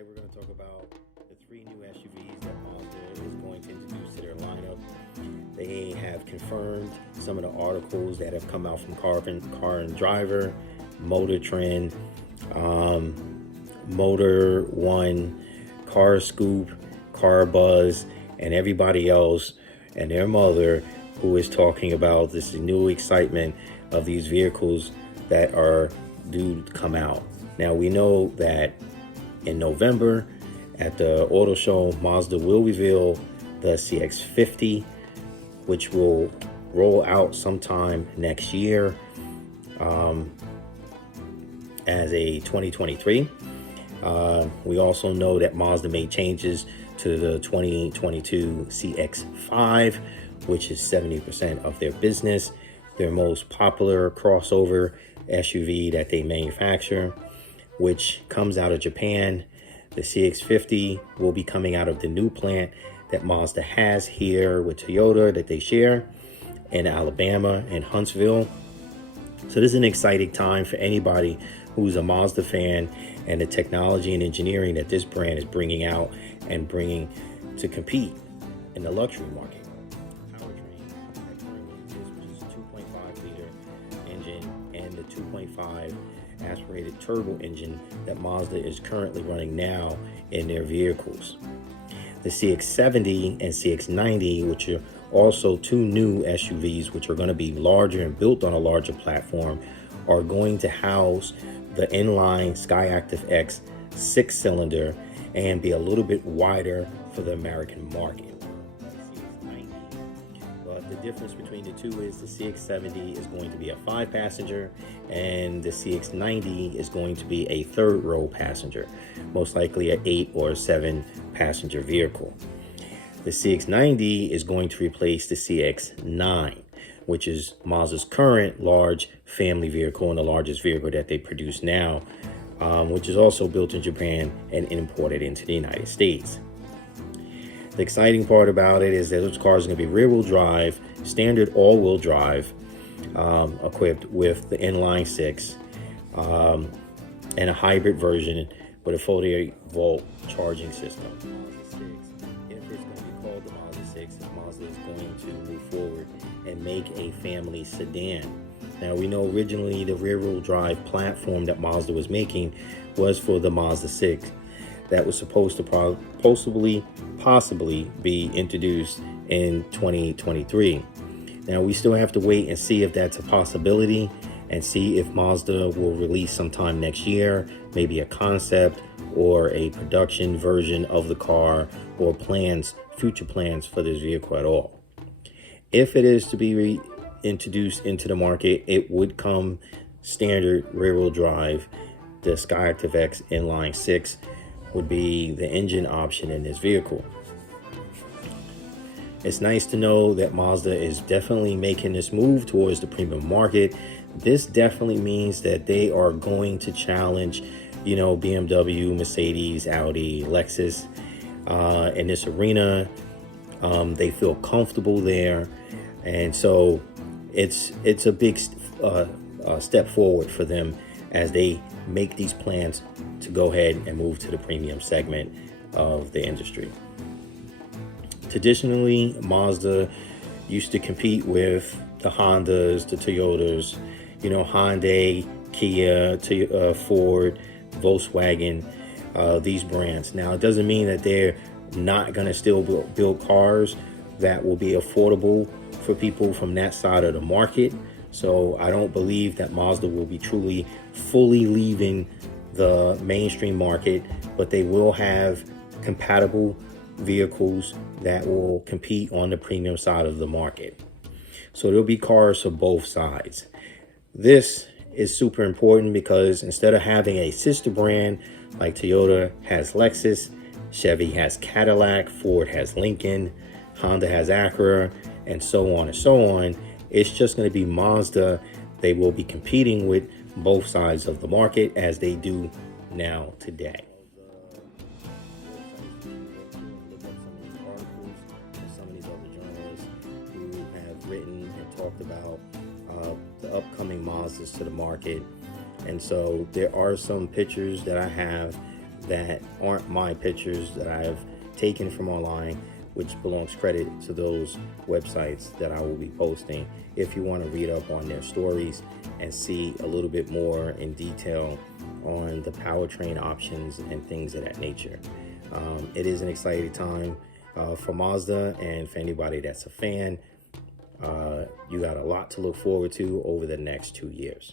Today we're going to talk about the three new SUVs that Mazda is going to introduce to their lineup. They have confirmed some of the articles that have come out from Car and Driver, Motor Trend, Motor One, Car Scoop, Car Buzz, and everybody else and their mother who is talking about this new excitement of these vehicles that are due to come out. Now we know that in November at the auto show, Mazda will reveal the CX-50, which will roll out sometime next year as a 2023. We also know that Mazda made changes to the 2022 CX-5, which is 70% of their business, their most popular crossover SUV that they manufacture, which comes out of Japan. The CX-50 will be coming out of the new plant that Mazda has here with Toyota that they share in Alabama and Huntsville. So this is an exciting time for anybody who's a Mazda fan, and the technology and engineering that this brand is bringing out and bringing to compete in the luxury market. Powertrain that currently exists, which is a 2.5 liter engine and the 2.5 aspirated turbo engine that Mazda is currently running now in their vehicles. The CX-70 and CX-90, which are also two new SUVs, which are going to be larger and built on a larger platform, are going to house the inline Skyactiv X 6-cylinder and be a little bit wider for the American market. But the difference between the two is the CX-70 is going to be a 5-passenger and the CX-90 is going to be a third row passenger, most likely an 8 or 7-passenger vehicle. The CX-90 is going to replace the CX-9, which is Mazda's current large family vehicle and the largest vehicle that they produce now, which is also built in Japan and imported into the United States. The exciting part about it is that those cars are going to be rear-wheel drive, standard all-wheel drive, equipped with the inline 6, and a hybrid version with a 48-volt charging system. If it's going to be called the Mazda 6, Mazda is going to move forward and make a family sedan. Now we know originally the rear-wheel drive platform that Mazda was making was for the Mazda 6 that was supposed to possibly be introduced in 2023. Now we still have to wait and see if that's a possibility and see if Mazda will release sometime next year, maybe a concept or a production version of the car or future plans for this vehicle at all. If it is to be introduced into the market, it would come standard rear-wheel drive. The Skyactiv X inline 6 would be the engine option in this vehicle. It's nice to know that Mazda is definitely making this move towards the premium market. This definitely means that they are going to challenge, BMW, Mercedes, Audi, Lexus in this arena. They feel comfortable there, and so it's a big step forward for them as they make these plans to go ahead and move to the premium segment of the industry. Traditionally, Mazda used to compete with the Hondas, the Toyotas, Hyundai, Kia, Ford, Volkswagen, these brands. Now, it doesn't mean that they're not going to still build cars that will be affordable for people from that side of the market. So I don't believe that Mazda will be fully leaving the mainstream market, but they will have compatible vehicles that will compete on the premium side of the market. So there'll be cars for both sides. This is super important because instead of having a sister brand like Toyota has Lexus, Chevy has Cadillac, Ford has Lincoln, Honda has Acura, and so on and so on, it's just going to be Mazda. They will be competing with both sides of the market as they do now today. Some of these other journalists who have written and talked about the upcoming Mazdas to the market. And so there are some pictures that I have that aren't my pictures that I've taken from online, which belongs credit to those websites that I will be posting. If you want to read up on their stories and see a little bit more in detail on the powertrain options and things of that nature. It is an exciting time for Mazda, and for anybody that's a fan, you got a lot to look forward to over the next 2 years.